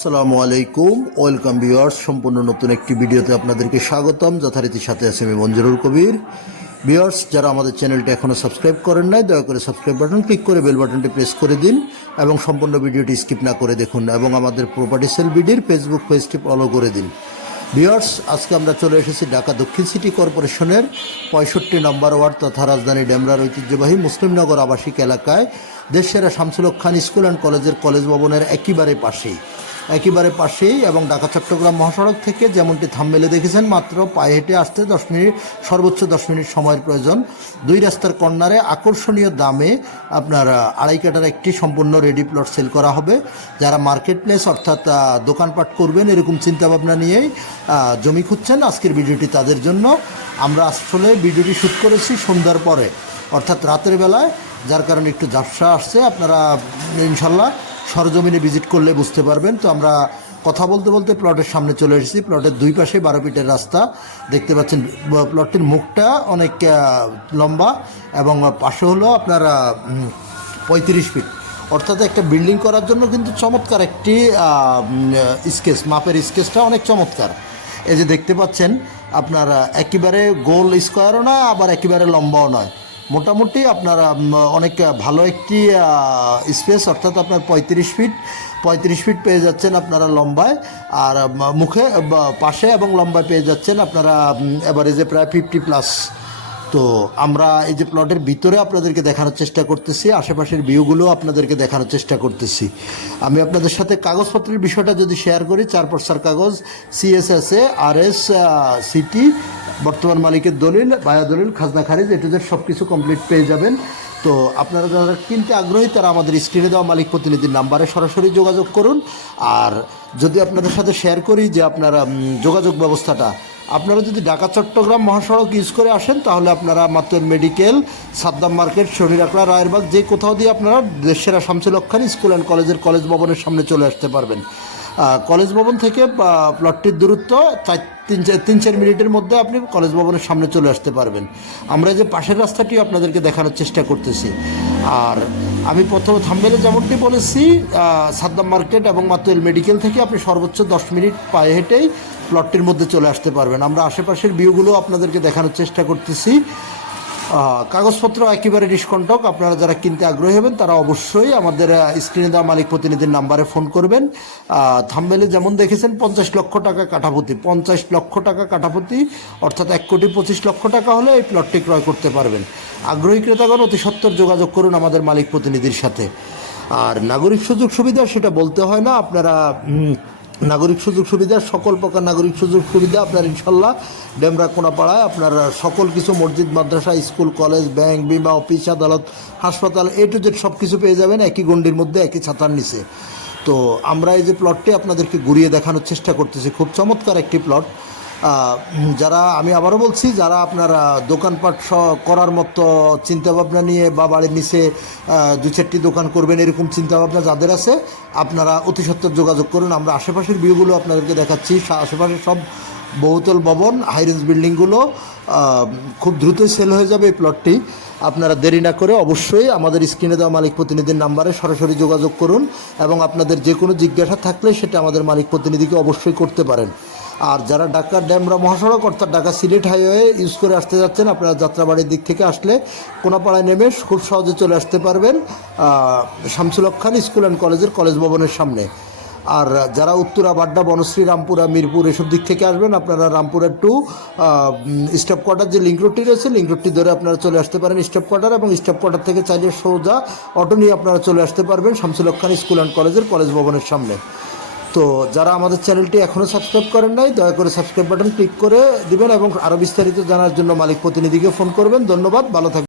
আসসালামু আলাইকুম, welcome viewers. সম্পূর্ণ নতুন একটি ভিডিওতে আপনাদেরকে স্বাগতম। যথারীতি সাথে আছে আমি মঞ্জুরুল কবির। ভিউয়ার্স, যারা আমাদের চ্যানেলটি এখনও সাবস্ক্রাইব করেন নাই, দয়া করে সাবস্ক্রাইব বাটন ক্লিক করে বেল বাটনটি প্রেস করে দিন এবং সম্পূর্ণ ভিডিওটি স্কিপ না করে দেখুন এবং আমাদের প্রপার্টি সেল বিডির ফেসবুক পেজটি ফলো করে দিন। ভিউয়ার্স, আজকে আমরা চলে এসেছি ঢাকা দক্ষিণ সিটি কর্পোরেশনের 65 নম্বর ওয়ার্ড তথা রাজধানী ডেমরার ঐতিহ্যবাহী মুসলিমনগর আবাসিক এলাকায় দেশসেরা শামসুল হক খান স্কুল অ্যান্ড কলেজের কলেজ ভবনের একেবারে পাশেই এবং ঢাকা চট্টগ্রাম মহাসড়ক থেকে যেমনটি থাম্বনেলে দেখেছেন, মাত্র পায়ে হেঁটে আসতে 10 মিনিট, সর্বোচ্চ 10 মিনিট সময়ের প্রয়োজন। দুই রাস্তার কর্নারে আকর্ষণীয় দামে আপনার 2.5 কাঠার একটি সম্পূর্ণ রেডি প্লট সেল করা হবে। যারা মার্কেট প্লেস অর্থাৎ দোকানপাট করবেন এরকম চিন্তাভাবনা নিয়েই জমি খুঁজছেন, আজকের ভিডিওটি তাদের জন্য। আমরা আসলে ভিডিওটি শ্যুট করেছি সন্ধ্যার পরে অর্থাৎ রাতের বেলায়, যার কারণে একটু ঝাপসা আসছে। আপনারা ইনশাল্লাহ সরজমিনে ভিজিট করলে বুঝতে পারবেন। তো আমরা কথা বলতে বলতে প্লটের সামনে চলে এসেছি। প্লটের দুই পাশে 12 ফিটের রাস্তা দেখতে পাচ্ছেন। প্লটটির মুখটা অনেক লম্বা এবং পাশে হলো আপনার 35 ফিট, অর্থাৎ একটা বিল্ডিং করার জন্য কিন্তু চমৎকার একটি মাপের স্কেচটা অনেক চমৎকার। এই যে দেখতে পাচ্ছেন আপনার একেবারে গোল স্কোয়ারও না, আবার একেবারে লম্বাও নয়, মোটামুটি আপনারা অনেক ভালো একটি স্পেস, অর্থাৎ আপনার 35 ফিট পেয়ে যাচ্ছেন আপনারা লম্বায়, আর মুখে পাশে এবং লম্বায় পেয়ে যাচ্ছেন আপনারা এভারেজে প্রায় 50+। তো আমরা এই যে প্লটের ভিতরে আপনাদেরকে দেখানোর চেষ্টা করতেছি, আশেপাশের ভিউগুলো আপনাদেরকে দেখানোর চেষ্টা করতেছি। আমি আপনাদের সাথে কাগজপত্রের বিষয়টা যদি শেয়ার করি, 4 পর্সার কাগজ, CSSA, RS, সিটি, বর্তমান মালিকের দলিল, বায়া দলিল, খাজনা খারিজ, এটুদের সব কিছু কমপ্লিট পেয়ে যাবেন। তো আপনারা যারা কিনতে আগ্রহী তারা আমাদের স্ক্রিনে দেওয়া মালিক প্রতিনিধির নাম্বারে সরাসরি যোগাযোগ করুন। আর যদি আপনাদের সাথে শেয়ার করি যে আপনারা যোগাযোগ ব্যবস্থাটা, আপনারা যদি ঢাকা চট্টগ্রাম মহাসড়ক ইউজ করে আসেন তাহলে আপনারা মাত্র মেডিকেল, সাদ্দাম মার্কেট, শরীরাকড়া, রায়েরবাগ, যে কোথাও দিয়ে আপনারা দেশসেরা শামসুল হক খান স্কুল অ্যান্ড কলেজের কলেজ ভবনের সামনে চলে আসতে পারবেন। কলেজ ভবন থেকে প্লটটির দূরত্ব 3-4 মিনিটের মধ্যে আপনি কলেজ ভবনের সামনে চলে আসতে পারবেন। আমরা যে পাশের রাস্তাটি আপনাদেরকে দেখানোর চেষ্টা করতেছি। আর আমি প্রথম থাম্বনেলে যেমনটি বলেছি, সাদ্দাম মার্কেট এবং মাতুয়েল মেডিকেল থেকে আপনি সর্বোচ্চ 10 মিনিট পায়ে হেঁটেই প্লটটির মধ্যে চলে আসতে পারবেন। আমরা আশেপাশের ভিউগুলো আপনাদেরকে দেখানোর চেষ্টা করতেছি। কাগজপত্র একেবারে নিষ্কণ্টক। আপনারা যারা কিনতে আগ্রহী হবেন তারা অবশ্যই আমাদের স্ক্রিনে দেওয়া মালিক প্রতিনিধির নাম্বারে ফোন করবেন। থাম্বনেলে যেমন দেখেছেন 50 লক্ষ টাকা কাঠাপতি, 50 লক্ষ টাকা কাঠাপতি, অর্থাৎ 1,25,00,000 টাকা হলে এই প্লটটি ক্রয় করতে পারবেন। আগ্রহী ক্রেতাগণ অতি সত্বর যোগাযোগ করুন আমাদের মালিক প্রতিনিধির সাথে। আর নাগরিক সুযোগ সুবিধা সেটা বলতে হয় না, আপনারা নাগরিক সুযোগ সুবিধা, সকল প্রকার নাগরিক সুযোগ সুবিধা আপনার ইনশাল্লাহ ডেমরা কোনাপাড়ায় আপনার সকল কিছু, মসজিদ, মাদ্রাসা, স্কুল, কলেজ, ব্যাংক, বিমা, অফিস, আদালত, হাসপাতাল, A to Z সব কিছু পেয়ে যাবেন একই গণ্ডির মধ্যে, একই ছাতার নিচে। তো আমরা এই যে প্লটটি আপনাদেরকে ঘুরিয়ে দেখানোর চেষ্টা করতেছি, খুব চমৎকার একটি প্লট। যারা, আমি আবারও বলছি, যারা আপনারা দোকানপাট করার মতো চিন্তাভাবনা নিয়ে বা বাড়ির নিচে 2-4টি দোকান করবেন এরকম চিন্তাভাবনা যাদের আছে, আপনারা অতি সত্বর যোগাযোগ করুন। আমরা আশেপাশের ভিউগুলো আপনাদেরকে দেখাচ্ছি। আশেপাশে সব বহুতল ভবন, হাইরেঞ্জ বিল্ডিংগুলো খুব দ্রুতই সেল হয়ে যাবে এই প্লটটি। আপনারা দেরি না করে অবশ্যই আমাদের স্ক্রিনে দেওয়া মালিক প্রতিনিধির নাম্বারে সরাসরি যোগাযোগ করুন এবং আপনাদের যে কোনো জিজ্ঞাসা থাকলে সেটা আমাদের মালিক প্রতিনিধিকে অবশ্যই করতে পারেন। আর যারা ঢাকা ডেমরা মহাসড়ক অর্থাৎ ঢাকা সিলেট হাইওয়ে ইউজ করে আসতে যাচ্ছেন, আপনারা যাত্রাবাড়ির দিক থেকে আসলে কোনাপাড়ায় নেমে খুব সহজে চলে আসতে পারবেন শামসুল হক খান স্কুল অ্যান্ড কলেজের কলেজ ভবনের সামনে। আর যারা উত্তরা, বাড্ডা, বনশ্রী, রামপুরা, মিরপুর এসব দিক থেকে আসবেন, আপনারা রামপুরের টু স্টাফ কোয়ার্টার যে লিঙ্ক রোডটি রয়েছে, লিঙ্ক রোডটি ধরে আপনারা চলে আসতে পারেন স্টাফ কোয়ার্টার, এবং স্টাফ কোয়ার্টার থেকে চাইলে সোজা অটো নিয়ে আপনারা চলে আসতে পারবেন শামসুল হক খান স্কুল অ্যান্ড কলেজের কলেজ ভবনের সামনে। তো যারা আমাদের চ্যানেলটি এখনও সাবস্ক্রাইব করেন নাই, দয়া করে সাবস্ক্রাইব বাটন ক্লিক করে দিবেন এবং আরও বিস্তারিত জানার জন্য মালিক প্রতিনিধিকে ফোন করবেন। ধন্যবাদ, ভালো থাকবেন।